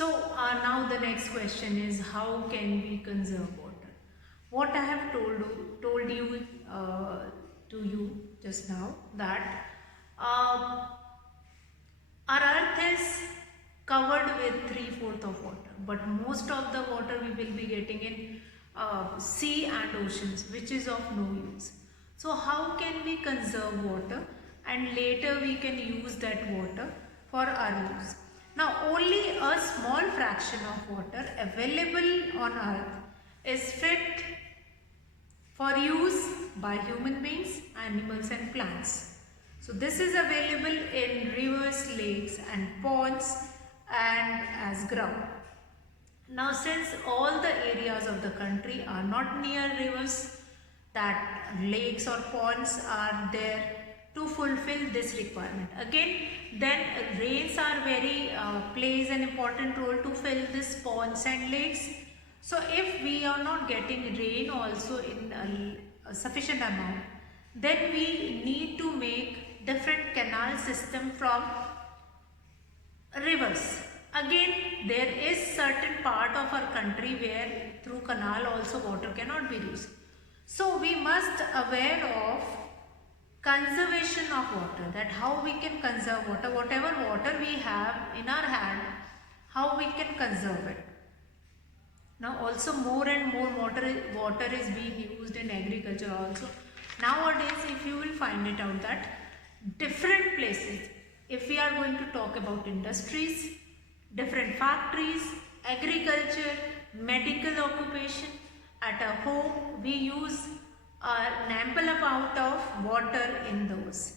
Now the next question is, how can we conserve water? What I have told you to you just now, that uh, our earth is covered with 3/4 of water, but most of the water we will be getting in sea and oceans, which is of no use. So how can we conserve water and later we can use that water for our use? Now only a small fraction of water available on earth is fit for use by human beings, animals and plants. So this is available in rivers, lakes and ponds and as ground. Now since all the areas of the country are not near rivers, that lakes or ponds are there to fulfill this requirement. Again, then rains are plays an important role to fill this ponds and lakes. So if we are not getting rain also in a sufficient amount, then we need to make different canal system from rivers. Again, there is certain part of our country where through canal also water cannot be reached. So we must aware of conservation of water, that how we can conserve water, whatever water we have in our hand, how we can conserve it. Now also more and more water is being used in agriculture also. Nowadays if you will find it out that different places, if we are going to talk about industries, different factories, agriculture, medical occupation, at a home we use an ample amount of water in those.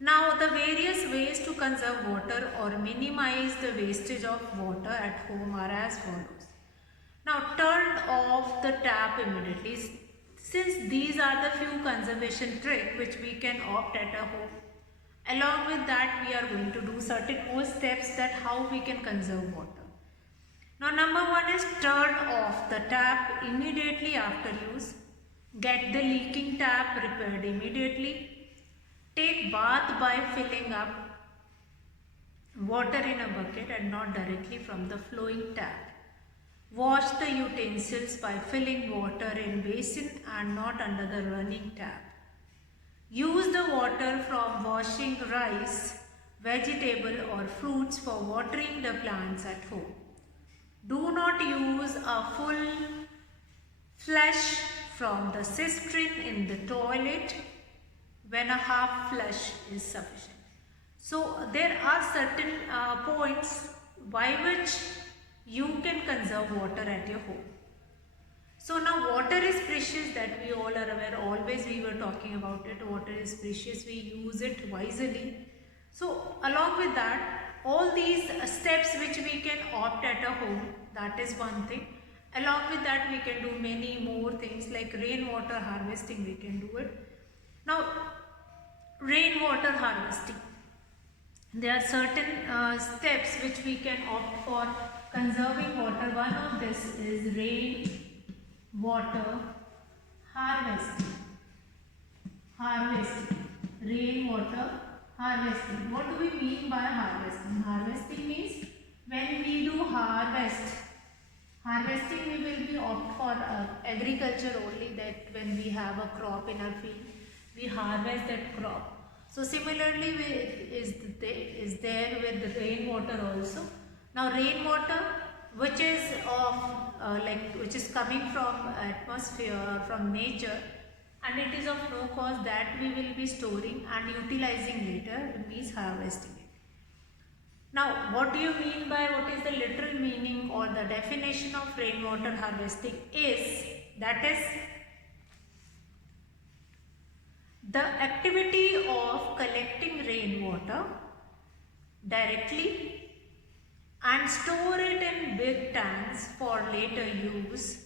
Now the various ways to conserve water or minimize the wastage of water at home are as follows. Now turn off the tap immediately. Since these are the few conservation tricks which we can opt at a home. Along with that, we are going to do certain more steps that how we can conserve water. Now number one is turn off the tap immediately after use. Get the leaking tap repaired immediately. Take bath by filling up water in a bucket and not directly from the flowing tap. Wash the utensils by filling water in basin and not under the running tap. Use the water from washing rice, vegetable or fruits for watering the plants at home. Do not use a full flush from the cistern in the toilet when a half flush is sufficient. So there are certain points by which you can conserve water at your home. So now water is precious, that we all are aware, always we were talking about it, water is precious, we use it wisely. So along with that, all these steps which we can opt at a home, that is one thing. Along with that we can do many more things like rainwater harvesting, we can do it. Now rainwater harvesting, there are certain steps which we can opt for conserving water. One of this is rainwater harvesting. Rainwater harvesting. What do we mean by harvesting? Harvesting means when we do harvest. Harvesting we will be opt for agriculture only, that when we have a crop in our field, we harvest that crop. So similarly is there with the rainwater also. Now rainwater which is which is coming from atmosphere, from nature, and it is of no cost, that we will be storing and utilizing later, means harvesting it. Now what do you mean by, what is the literal meaning or the definition of rainwater harvesting is, that is the activity of collecting rainwater directly and store it in big tanks for later use,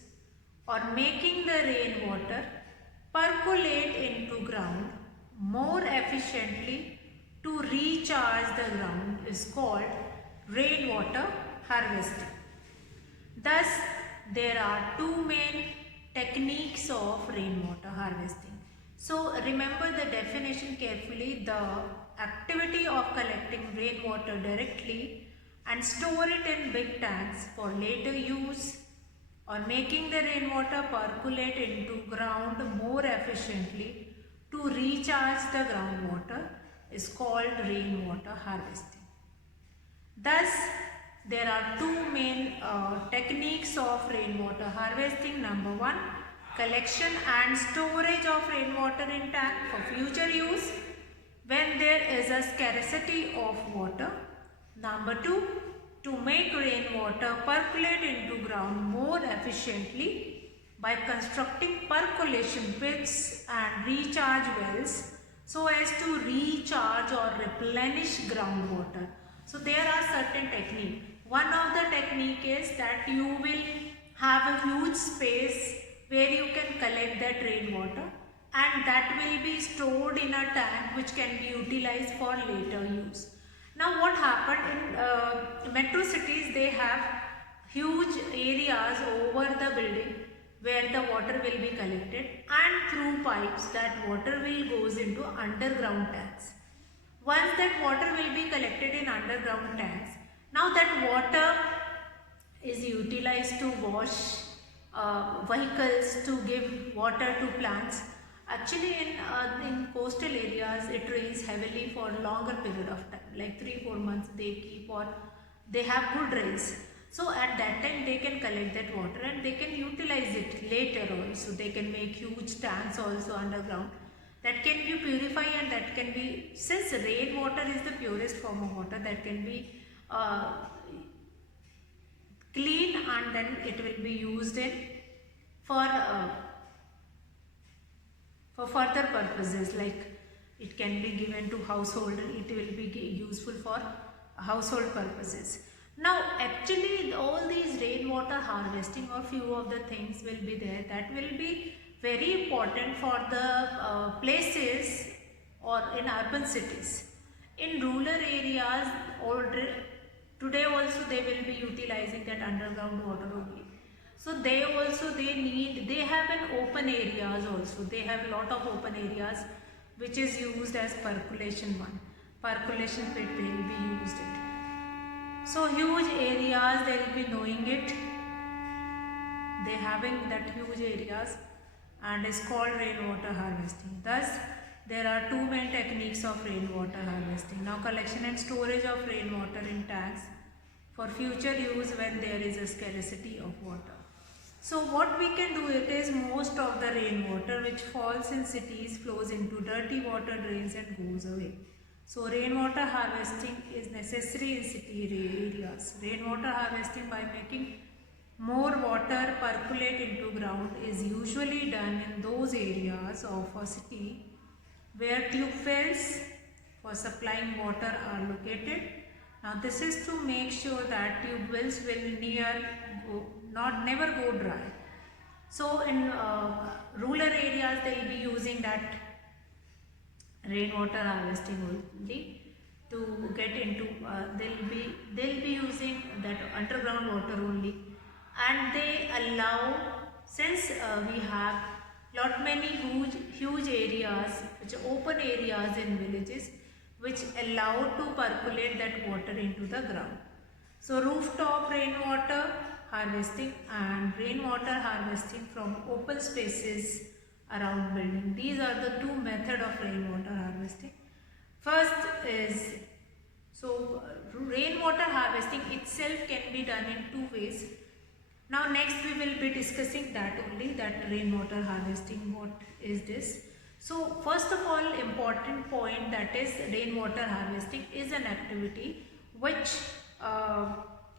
or making the rainwater percolate into ground more efficiently to recharge the ground, is called rainwater harvesting. Thus, there are two main techniques of rainwater harvesting. So remember the definition carefully: the activity of collecting rainwater directly and store it in big tanks for later use, or making the rainwater percolate into ground more efficiently to recharge the groundwater is called rainwater harvesting. Thus, there are two main techniques of rainwater harvesting. Number one, collection and storage of rainwater in tank for future use when there is a scarcity of water. Number two, to make rainwater percolate into ground more efficiently by constructing percolation pits and recharge wells so as to recharge or replenish groundwater. So there are certain techniques. One of the technique is that you will have a huge space where you can collect that rainwater, and that will be stored in a tank which can be utilized for later use. Now what happened in metro cities, they have huge areas over the building where the water will be collected, and through pipes that water will goes into underground tanks. Once that water will be collected in underground tanks, now that water is utilized to wash vehicles, to give water to plants. Actually, in coastal areas, it rains heavily for longer period of time, like 3-4 months they keep, or they have good rains. So at that time they can collect that water and they can utilize it later also. They can make huge tanks also underground that can be purified, and that can be, since rainwater is the purest form of water, that can be clean, and then it will be used in for further purposes, like it can be given to household, it will be useful for household purposes. Now actually all these rainwater harvesting, or few of the things will be there that will be very important for the places or in urban cities. In rural areas, today also they will be utilizing that underground water only. So they have an open areas also. They have a lot of open areas which is used as percolation one. Percolation pit, they will be used it. So huge areas, they will be knowing it. They having that huge areas, and is called rainwater harvesting. Thus, there are two main techniques of rainwater harvesting. Now, collection and storage of rainwater in tanks for future use when there is a scarcity of water. So what we can do, it is most of the rainwater which falls in cities flows into dirty water drains and goes away. So rainwater harvesting is necessary in city areas. Rainwater harvesting by making more water percolate into ground is usually done in those areas of a city where tube wells for supplying water are located. Now this is to make sure that tube wells will never go dry. So in rural areas they will be using that rainwater harvesting only to get into. They'll be using that underground water only, and they allow, since we have many huge areas, which are open areas in villages, which allow to percolate that water into the ground. So rooftop rainwater harvesting and rainwater harvesting from open spaces around building. These are the two methods of rainwater harvesting. First is, rainwater harvesting itself can be done in two ways. Now next we will be discussing that only, that rainwater harvesting, what is this. So first of all, important point, that is rainwater harvesting is an activity which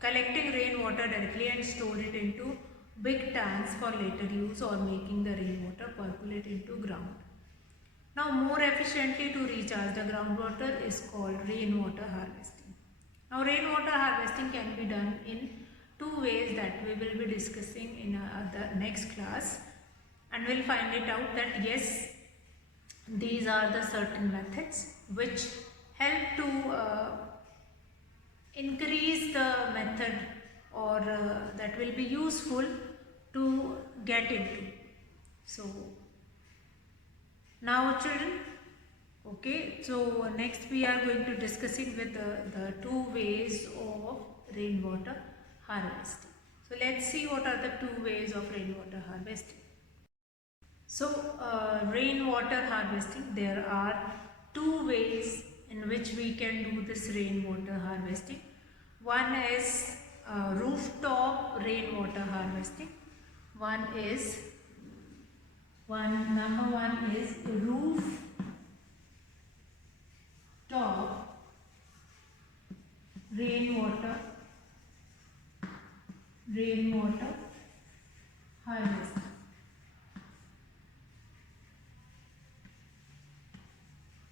collecting rainwater directly and store it into big tanks for later use, or making the rainwater percolate into ground. Now more efficiently to recharge the groundwater is called rainwater harvesting. Now rainwater harvesting can be done in two ways that we will be discussing in the next class, and we'll find it out that yes, these are the certain methods which help to increase the method, or that will be useful to get into. So now children, okay, so next we are going to discussing with the two ways of rainwater harvesting. So let's see what are the two ways of rainwater harvesting. So rainwater harvesting, there are two ways in which we can do this rainwater harvesting. One is rooftop rainwater harvesting. Number one is rooftop rainwater harvesting.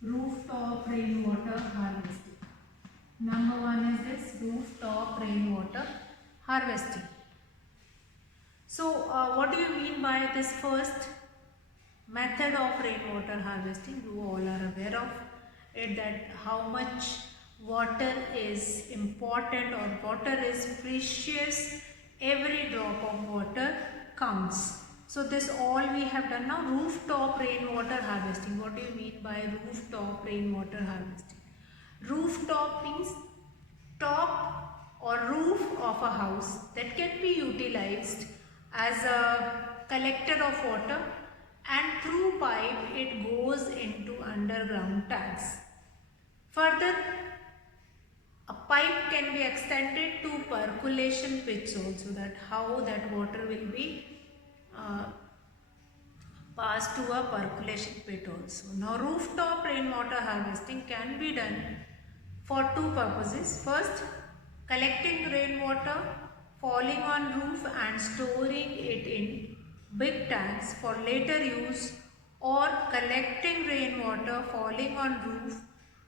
Rooftop rainwater harvesting. Number one is this rooftop rainwater harvesting. So what do you mean by this first method of rainwater harvesting? You all are aware of it, that how much water is important or water is precious. Every drop of water counts. So this all we have done now. Rooftop rainwater harvesting. What do you mean by rooftop rainwater harvesting? Rooftop means top or roof of a house that can be utilized as a collector of water, and through pipe it goes into underground tanks. Further, a pipe can be extended to percolation pits also, that how that water will be passed to a percolation pit also. Now rooftop rainwater harvesting can be done for two purposes. First, collecting rainwater falling on roof and storing it in big tanks for later use, or collecting rainwater falling on roof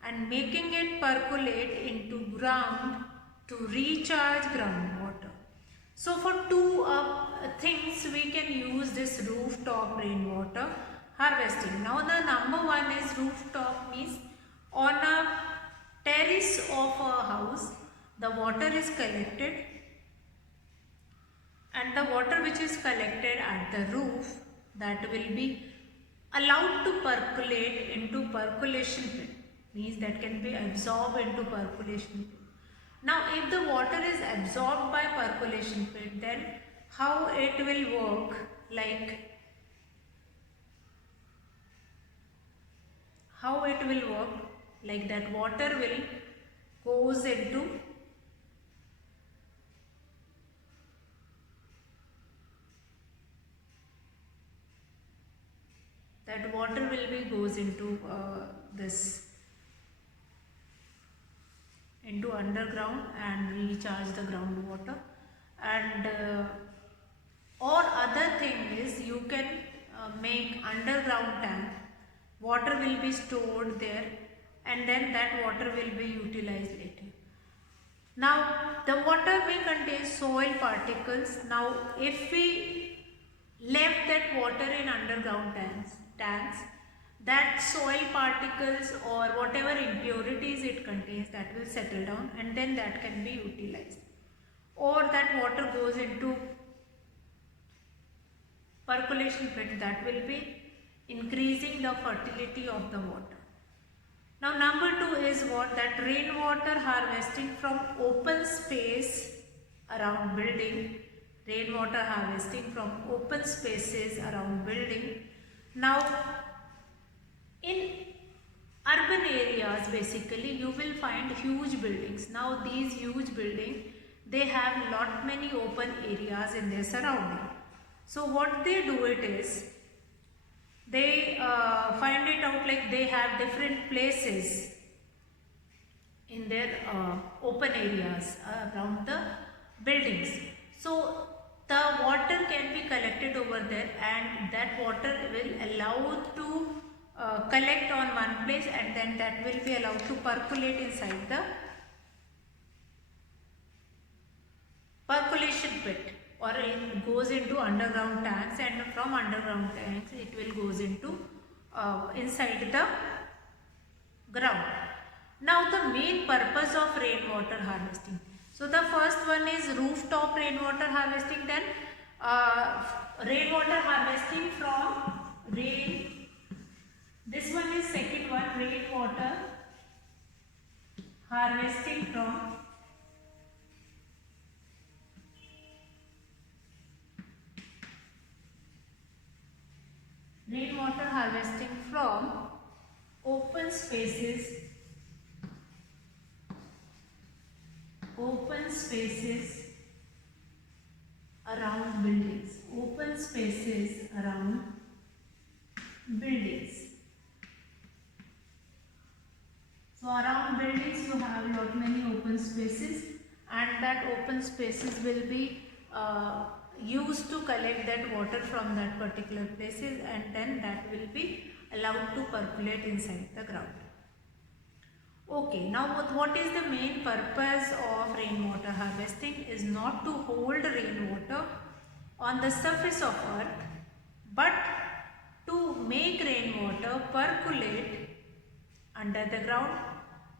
and making it percolate into ground to recharge groundwater. So for two things we can use this rooftop rainwater harvesting. Now the number one is rooftop means on a terrace of a house the water is collected, and the water which is collected at the roof, that will be allowed to percolate into percolation pit, means that can be absorbed into percolation pit. Now if the water is absorbed by percolation pit, then how it will work, like that water will goes into this into underground and recharge the groundwater. And or other thing is, you can make underground tank, water will be stored there, and then that water will be utilized later. Now the water may contain soil particles. Now if we left that water in underground tanks, that soil particles or whatever impurities it contains, that will settle down, and then that can be utilized. Or that water goes into percolation pit, that will be increasing the fertility of the water. Now number two is what? That rainwater harvesting from open space around building. Rainwater harvesting from open spaces around building. Now in urban areas, basically you will find huge buildings. Now these huge buildings, they have lot many open areas in their surrounding. So what they do it is, they find it out, like they have different places in their open areas around the buildings. So the water can be collected over there, and that water will allow to collect on one place, and then that will be allowed to percolate inside the percolation pit, or it goes into underground tanks, and from underground tanks it will goes into inside the ground. Now the main purpose of rainwater harvesting. So the first one is rooftop rainwater harvesting, then rainwater harvesting from rain. This one is second one, rainwater harvesting from rainwater harvesting from open spaces around buildings. Open spaces around buildings. So around buildings you have lot many open spaces, and that open spaces will be used to collect that water from that particular places, and then that will be allowed to percolate inside the ground. Okay, now what is the main purpose of rainwater harvesting? Is not to hold rainwater on the surface of earth, but to make rainwater percolate under the ground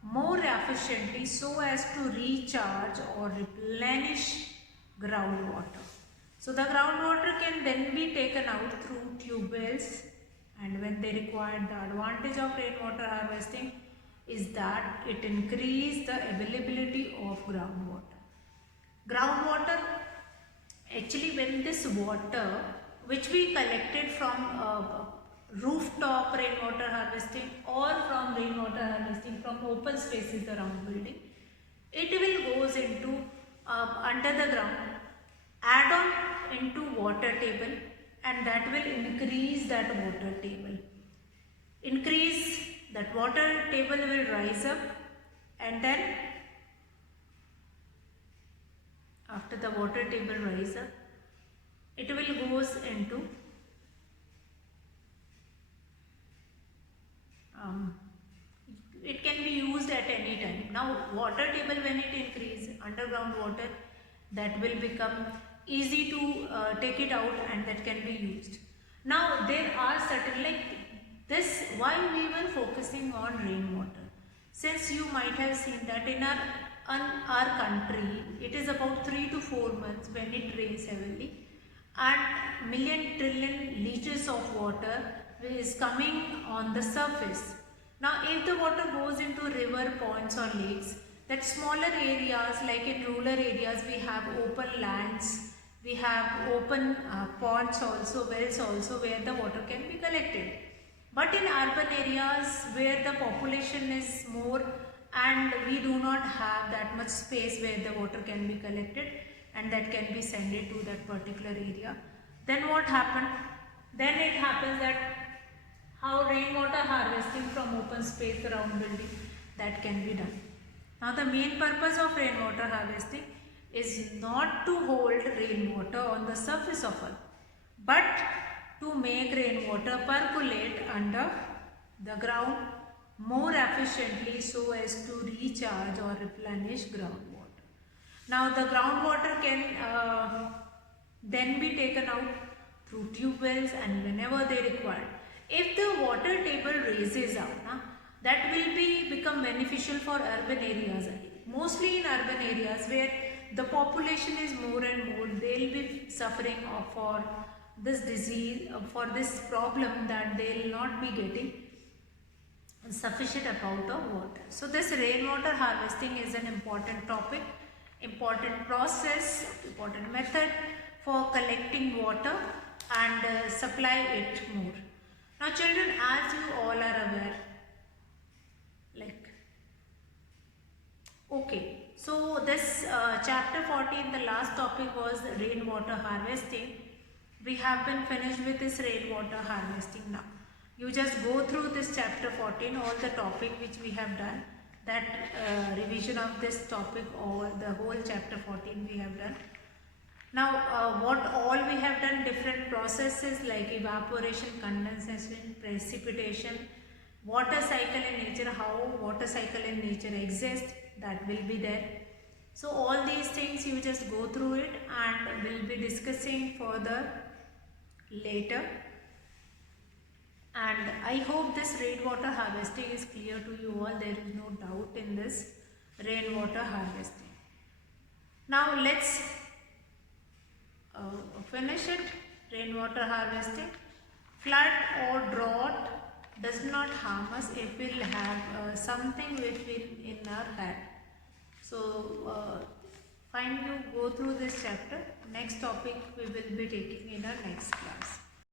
more efficiently so as to recharge or replenish groundwater. So the groundwater can then be taken out through tube wells, and when they require, the advantage of rainwater harvesting is that it increases the availability of groundwater. Groundwater, actually when this water which we collected from rooftop rainwater harvesting or from rainwater harvesting from open spaces around building, it will goes into under the ground, add on into water table, and that will increase that water table. Increase that water table will rise up, and then after the water table rise up, it will goes into it can be used at any time. Now water table, when it increase, underground water, that will become easy to take it out, and that can be used. Now there are certain, like this, why we were focusing on rainwater, since you might have seen that in our country it is about 3 to 4 months when it rains heavily, and million trillion liters of water is coming on the surface. Now if the water goes into river, ponds or lakes, that smaller areas, like in rural areas we have open lands, we have open ponds also, wells also, where the water can be collected. But in urban areas where the population is more and we do not have that much space where the water can be collected and that can be sent to that particular area, then what happened? Then it happens that how rainwater harvesting from open space around building, that can be done. Now the main purpose of rainwater harvesting is not to hold rainwater on the surface of earth, but to make rainwater percolate under the ground more efficiently so as to recharge or replenish groundwater. Now the groundwater can then be taken out through tube wells and whenever they require. If the water table raises up, that will become beneficial for urban areas. Mostly in urban areas where the population is more and more, they will be suffering for this disease, for this problem, that they will not be getting sufficient amount of water. So this rainwater harvesting is an important topic, important process, important method for collecting water and supply it more. Now children, as you all are aware, okay, so this chapter 14, the last topic was rainwater harvesting. We have been finished with this rainwater harvesting now. You just go through this chapter 14, all the topic which we have done, that revision of this topic, or the whole chapter 14 we have done. Now what all we have done, different processes like evaporation, condensation, precipitation, water cycle in nature, how water cycle in nature exists, that will be there. So all these things you just go through it, and we'll be discussing further later. And I hope this rainwater harvesting is clear to you all. There is no doubt in this rainwater harvesting. Now let's finish it. Rainwater harvesting. Flood or drought does not harm us if we will have something which will in our head. So fine, you go through this chapter. Next topic we will be taking in our next class.